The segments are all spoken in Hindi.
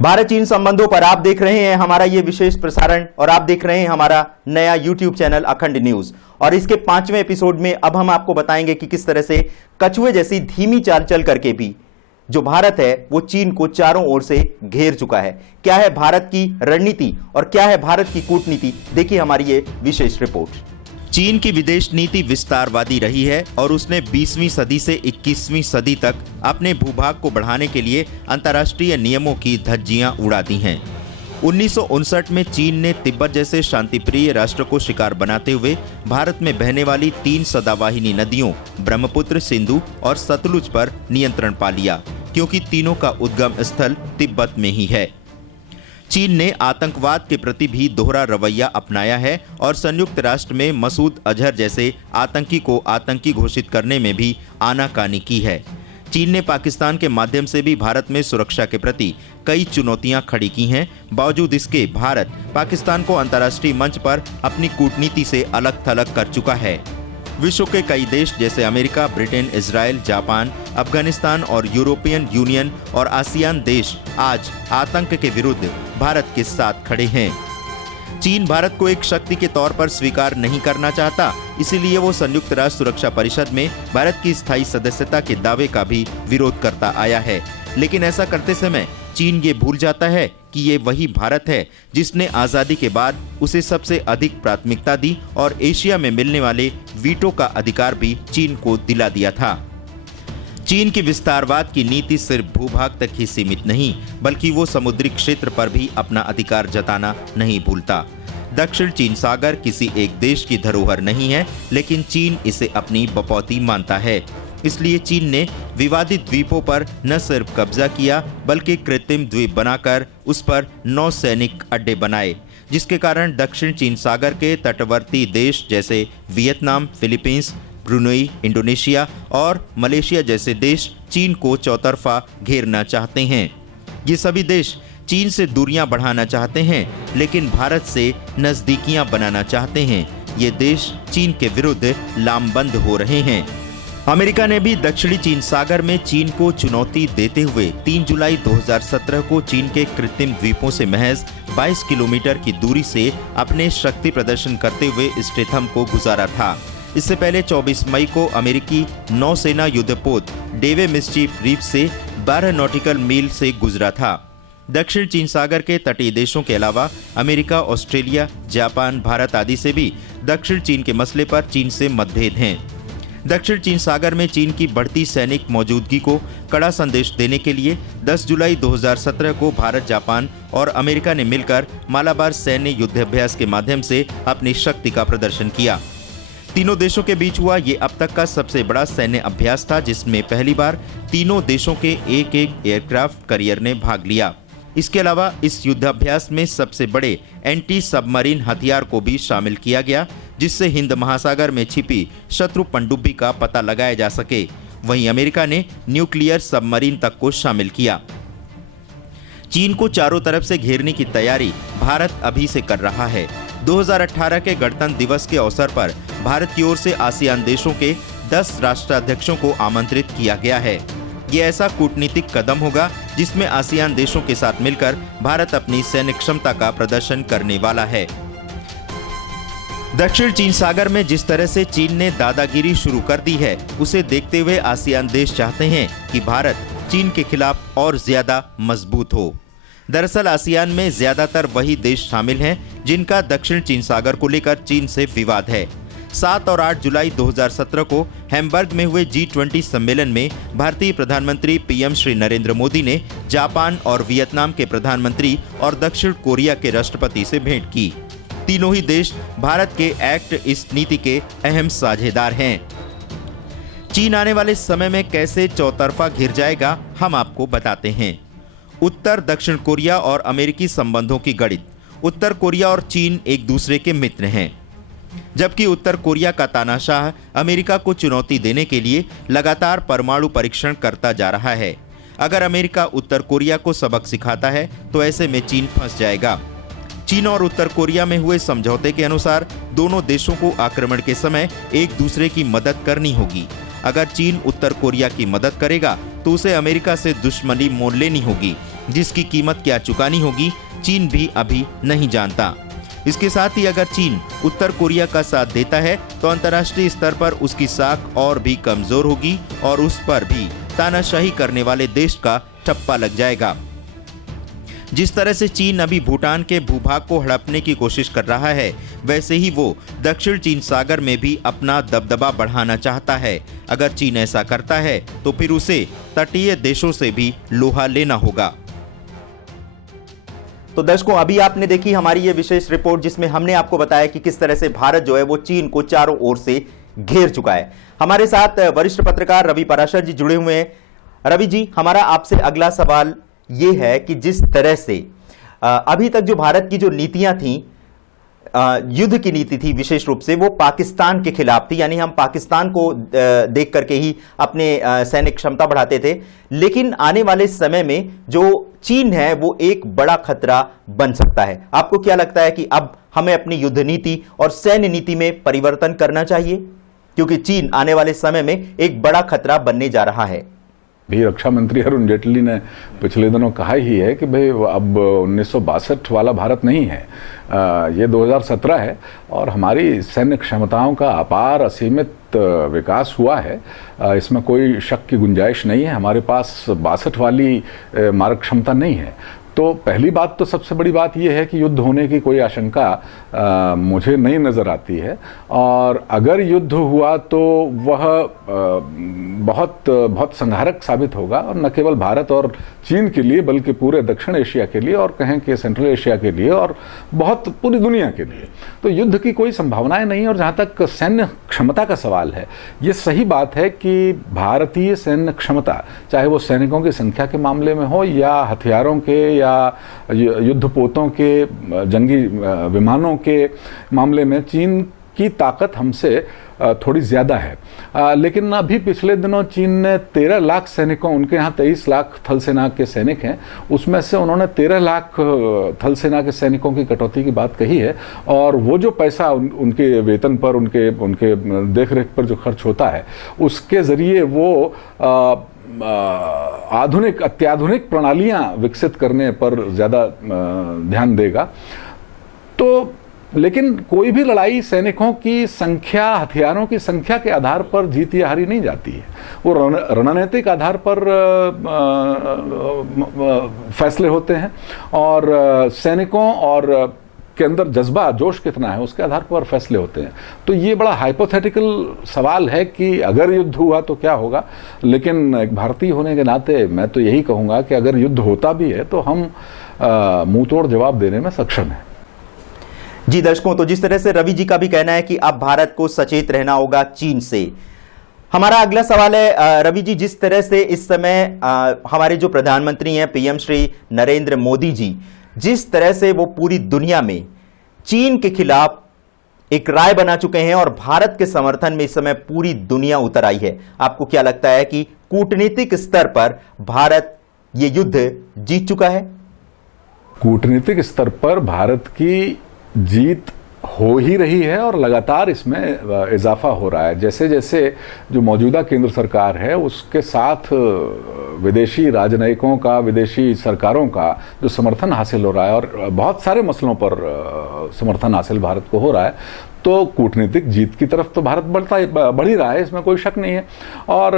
भारत चीन संबंधों पर आप देख रहे हैं हमारा ये विशेष प्रसारण और आप देख रहे हैं हमारा नया YouTube चैनल अखंड न्यूज। और इसके 5वें एपिसोड में अब हम आपको बताएंगे कि किस तरह से कछुए जैसी धीमी चाल चल करके भी जो भारत है वो चीन को चारों ओर से घेर चुका है। क्या है भारत की रणनीति और क्या है भारत की कूटनीति, देखिए हमारी ये विशेष रिपोर्ट। चीन की विदेश नीति विस्तारवादी रही है और उसने 20वीं सदी से 21वीं सदी तक अपने भूभाग को बढ़ाने के लिए अंतर्राष्ट्रीय नियमों की धज्जियां उड़ा दी हैं। 1959 में चीन ने तिब्बत जैसे शांतिप्रिय राष्ट्र को शिकार बनाते हुए भारत में बहने वाली 3 सदावाहिनी नदियों ब्रह्मपुत्र, सिंधु और सतलुज पर नियंत्रण पा लिया, क्योंकि तीनों का उद्गम स्थल तिब्बत में ही है। चीन ने आतंकवाद के प्रति भी दोहरा रवैया अपनाया है और संयुक्त राष्ट्र में मसूद अजहर जैसे आतंकी को आतंकी घोषित करने में भी आनाकानी की है। चीन ने पाकिस्तान के माध्यम से भी भारत में सुरक्षा के प्रति कई चुनौतियां खड़ी की हैं। बावजूद इसके भारत पाकिस्तान को अंतर्राष्ट्रीय मंच पर अपनी कूटनीति से अलग थलग कर चुका है। विश्व के कई देश जैसे America, Britain, Israel, Japan, Afghanistan और यूरोपियन यूनियन और आसियान देश आज आतंक के विरुद्ध भारत के साथ खड़े हैं। चीन भारत को एक शक्ति के तौर पर स्वीकार नहीं करना चाहता, इसीलिए वो संयुक्त राष्ट्र सुरक्षा परिषद में भारत की स्थायी सदस्यता के दावे का भी विरोध करता आया है। लेकिन ऐसा करते समय चीन ये भूल जाता है कि ये वही भारत है जिसने आजादी के बाद उसे सबसे अधिक प्राथमिकता दी और एशिया में मिलने वाले वीटो का अधिकार भी चीन को दिला दिया था। चीन की विस्तारवाद की नीति सिर्फ भूभाग तक ही सीमित नहीं, बल्कि वो समुद्री क्षेत्र पर भी अपना अधिकार जताना नहीं भूलता। दक्षिण चीन सागर किसी एक देश की धरोहर नहीं है, लेकिन चीन इसे अपनी बपौती मानता है। इसलिए चीन ने विवादित द्वीपों पर न सिर्फ कब्जा किया, बल्कि कृत्रिम द्वीप बनाकर उस पर 9 सैनिक अड्डे बनाए, जिसके कारण दक्षिण चीन सागर के तटवर्ती देश जैसे वियतनाम, फिलीपींस, ब्रुनेई, इंडोनेशिया और मलेशिया जैसे देश चीन को चौतरफा घेरना चाहते हैं। ये सभी देश चीन से दूरियां बढ़ाना चाहते हैं, लेकिन भारत से नजदीकियां बनाना चाहते हैं। ये देश चीन के विरुद्ध लामबंद हो रहे हैं। अमेरिका ने भी दक्षिणी चीन सागर में चीन को चुनौती देते हुए 3 जुलाई 2017 को चीन के कृत्रिम द्वीपों से महज 22 किलोमीटर की दूरी से अपने शक्ति प्रदर्शन करते हुए स्टेथम को गुजारा था। इससे पहले 24 मई को अमेरिकी नौसेना युद्धपोत डेवे मिस्चीफ रीफ से 12 नॉटिकल मील से गुजरा था। दक्षिण चीन सागर के तटीय देशों के अलावा अमेरिका, ऑस्ट्रेलिया, जापान, भारत आदि से भी दक्षिण चीन के मसले पर चीन से मतभेद हैं। दक्षिण चीन सागर में चीन की बढ़ती सैनिक मौजूदगी को कड़ा संदेश देने के लिए 10 जुलाई 2017 को भारत, जापान और अमेरिका ने मिलकर मालाबार सैन्य युद्धाभ्यास के माध्यम से अपनी शक्ति का प्रदर्शन किया। तीनों देशों के बीच हुआ ये अब तक का सबसे बड़ा सैन्य अभ्यास था, जिसमें पहली बार तीनों देशों के एक एयरक्राफ्ट कैरियर ने भाग लिया। इसके अलावा इस युद्धाभ्यास में सबसे बड़े एंटी सबमरीन हथियार को भी शामिल किया गया, जिससे हिंद महासागर में छिपी शत्रु पनडुब्बी का पता लगाया जा सके। वहीं अमेरिका ने न्यूक्लियर सबमरीन तक को शामिल किया। चीन को चारों तरफ से घेरने की तैयारी भारत अभी से कर रहा है। 2018 के गणतंत्र दिवस के अवसर पर भारत की ओर से आसियान देशों के 10 राष्ट्राध्यक्षों को आमंत्रित किया गया है। ये ऐसा कूटनीतिक कदम होगा जिसमें आसियान देशों के साथ मिलकर भारत अपनी सैन्य क्षमता का प्रदर्शन करने वाला है। दक्षिण चीन सागर में जिस तरह से चीन ने दादागिरी शुरू कर दी है, उसे देखते हुए आसियान देश चाहते हैं कि भारत चीन के खिलाफ और ज्यादा मजबूत हो। दरअसल आसियान में ज्यादातर वही देश शामिल हैं जिनका दक्षिण चीन सागर को लेकर चीन से विवाद है। 7 और 8 जुलाई 2017 को हैम्बर्ग में हुए G20 सम्मेलन में भारतीय प्रधानमंत्री PM श्री नरेंद्र मोदी ने जापान और वियतनाम के प्रधानमंत्री और दक्षिण कोरिया के राष्ट्रपति से भेंट की। तीनों ही देश भारत के एक्ट ईस्ट नीति के अहम साझेदार हैं। चीन आने वाले समय में कैसे चौतरफा घिर जाएगा, हम आपको बताते हैं। उत्तर दक्षिण कोरिया और अमेरिकी संबंधों की गणित। उत्तर कोरिया और चीन एक दूसरे के मित्र हैं, जबकि उत्तर कोरिया का तानाशाह अमेरिका को चुनौती देने के लिए लगातार परमाणु परीक्षण करता जा रहा है। अगर अमेरिका उत्तर कोरिया को सबक सिखाता है तो ऐसे में चीन फंस जाएगा। चीन और उत्तर कोरिया में हुए समझौते के अनुसार दोनों देशों को आक्रमण के समय एक दूसरे की मदद करनी होगी। अगर चीन उत्तर कोरिया की मदद करेगा तो उसे अमेरिका से दुश्मनी मोल लेनी होगी। जिसकी कीमत क्या चुकानी होगी चीन भी अभी नहीं जानता। इसके साथ ही अगर चीन उत्तर कोरिया का साथ देता है तो अंतर्राष्ट्रीय स्तर पर उसकी साख और भी कमजोर होगी और उस पर भी तानाशाही करने वाले देश का ठप्पा लग जाएगा। जिस तरह से चीन अभी भूटान के भूभाग को हड़पने की कोशिश कर रहा है, वैसे ही वो दक्षिण चीन सागर में भी अपना दबदबा बढ़ाना चाहता है। अगर चीन ऐसा करता है तो फिर उसे तटीय देशों से भी लोहा लेना होगा। तो दर्शकों, अभी आपने देखी हमारी ये विशेष रिपोर्ट जिसमें हमने आपको बताया कि किस तरह से भारत जो है वो चीन को चारों ओर से घेर चुका है। हमारे साथ वरिष्ठ पत्रकार रवि पराशर जी जुड़े हुए हैं। रवि जी, हमारा आपसे अगला सवाल ये है कि जिस तरह से अभी तक जो भारत की जो नीतियां थी, युद्ध की नीति थी विशेष रूप से, वो पाकिस्तान के खिलाफ थी, यानी हम पाकिस्तान को देख करके ही अपने सैनिक क्षमता बढ़ाते थे। लेकिन आने वाले समय में जो चीन है वो एक बड़ा खतरा बन सकता है। आपको क्या लगता है कि अब हमें अपनी युद्ध नीति और सैन्य नीति में परिवर्तन करना चाहिए, क्योंकि चीन आने वाले समय में एक बड़ा खतरा बनने जा रहा है? भी रक्षा मंत्री अरुण जेटली ने पिछले दिनों कहा ही है कि भाई अब 1962 वाला भारत नहीं है, ये 2017 है और हमारी सैन्य क्षमताओं का अपार असीमित विकास हुआ है। इसमें कोई शक की गुंजाइश नहीं है। हमारे पास 62 वाली मारक क्षमता नहीं है। तो पहली बात तो सबसे बड़ी बात यह है कि युद्ध होने की कोई आशंका मुझे नहीं नज़र आती है, और अगर युद्ध हुआ तो वह बहुत संहारक साबित होगा, और न केवल भारत और चीन के लिए बल्कि पूरे दक्षिण एशिया के लिए, और कहें कि सेंट्रल एशिया के लिए, और बहुत पूरी दुनिया के लिए। तो युद्ध की कोई संभावनाएं नहीं। और जहाँ तक सैन्य क्षमता का सवाल है, ये सही बात है कि भारतीय सैन्य क्षमता, चाहे वो सैनिकों की संख्या के मामले में हो या हथियारों के या युद्धपोतों के, जंगी विमानों के मामले में, चीन की ताकत हमसे थोड़ी ज़्यादा है। लेकिन अभी पिछले दिनों चीन ने 13 लाख सैनिकों, उनके यहाँ 23 लाख थल सेना के सैनिक हैं, उसमें से उन्होंने 13 लाख थल सेना के सैनिकों की कटौती की बात कही है। और वो जो पैसा उनके वेतन पर, उनके देखरेख पर जो खर्च होता है, उसके ज़रिए वो अत्याधुनिक प्रणालियां विकसित करने पर ज़्यादा ध्यान देगा। तो लेकिन कोई भी लड़ाई सैनिकों की संख्या, हथियारों की संख्या के आधार पर जीत या हारी नहीं जाती है। वो रणनीतिक आधार पर फैसले होते हैं, और सैनिकों और के अंदर जज्बा, जोश कितना है, उसके आधार पर फैसले होते हैं। तो ये बड़ा हाइपोथेटिकल सवाल है कि अगर युद्ध हुआ तो क्या होगा। लेकिन एक भारतीय होने के नाते मैं तो यही कहूँगा कि अगर युद्ध होता भी है तो हम मुंह तोड़ जवाब देने में सक्षम हैं। जी दर्शकों, तो जिस तरह से रवि जी का भी कहना है कि अब भारत को सचेत रहना होगा चीन से। हमारा अगला सवाल है रवि जी, जिस तरह से इस समय हमारे जो प्रधानमंत्री हैं पीएम श्री नरेंद्र मोदी जी, जिस तरह से वो पूरी दुनिया में चीन के खिलाफ एक राय बना चुके हैं और भारत के समर्थन में इस समय पूरी दुनिया उतर आई है, आपको क्या लगता है कि कूटनीतिक स्तर पर भारत ये युद्ध जीत चुका है? कूटनीतिक स्तर पर भारत की जीत हो ही रही है और लगातार इसमें इजाफा हो रहा है। जैसे जैसे जो मौजूदा केंद्र सरकार है उसके साथ विदेशी राजनयिकों का, विदेशी सरकारों का जो समर्थन हासिल हो रहा है, और बहुत सारे मसलों पर समर्थन हासिल भारत को हो रहा है, तो कूटनीतिक जीत की तरफ तो भारत बढ़ ही रहा है, इसमें कोई शक नहीं है। और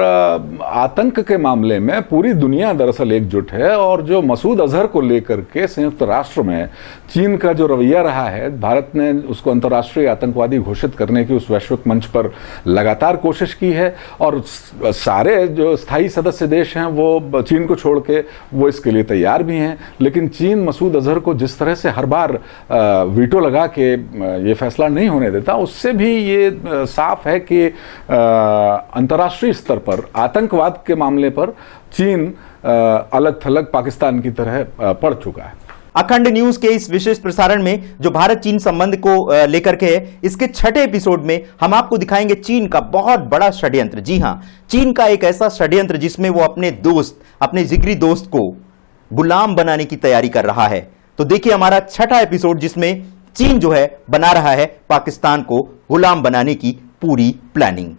आतंक के मामले में पूरी दुनिया दरअसल एकजुट है, और जो मसूद अजहर को लेकर के संयुक्त राष्ट्र में चीन का जो रवैया रहा है, भारत ने उसको अंतर्राष्ट्रीय आतंकवादी घोषित करने की उस वैश्विक मंच पर लगातार कोशिश की है, और सारे जो स्थायी सदस्य देश हैं वो चीन को छोड़ के वो इसके लिए तैयार भी हैं। लेकिन चीन मसूद अजहर को जिस तरह से हर बार वीटो लगा के ये फैसला नहीं होने देता, उससे भी ये साफ है कि अंतर्राष्ट्रीय स्तर पर आतंकवाद के मामले पर चीन अलग थलग पाकिस्तान की तरह पड़ चुका है। अखंड न्यूज के इस विशेष प्रसारण में जो भारत चीन संबंध को लेकर के है, इसके 6ठे एपिसोड में हम आपको दिखाएंगे चीन का बहुत बड़ा षड्यंत्र। जी हां, चीन का एक ऐसा षड्यंत्र जिसमें वो अपने जिगरी दोस्त को गुलाम बनाने की तैयारी कर रहा है। तो देखिए हमारा 6ठा एपिसोड, जिसमें चीन जो है बना रहा है पाकिस्तान को गुलाम बनाने की पूरी प्लानिंग।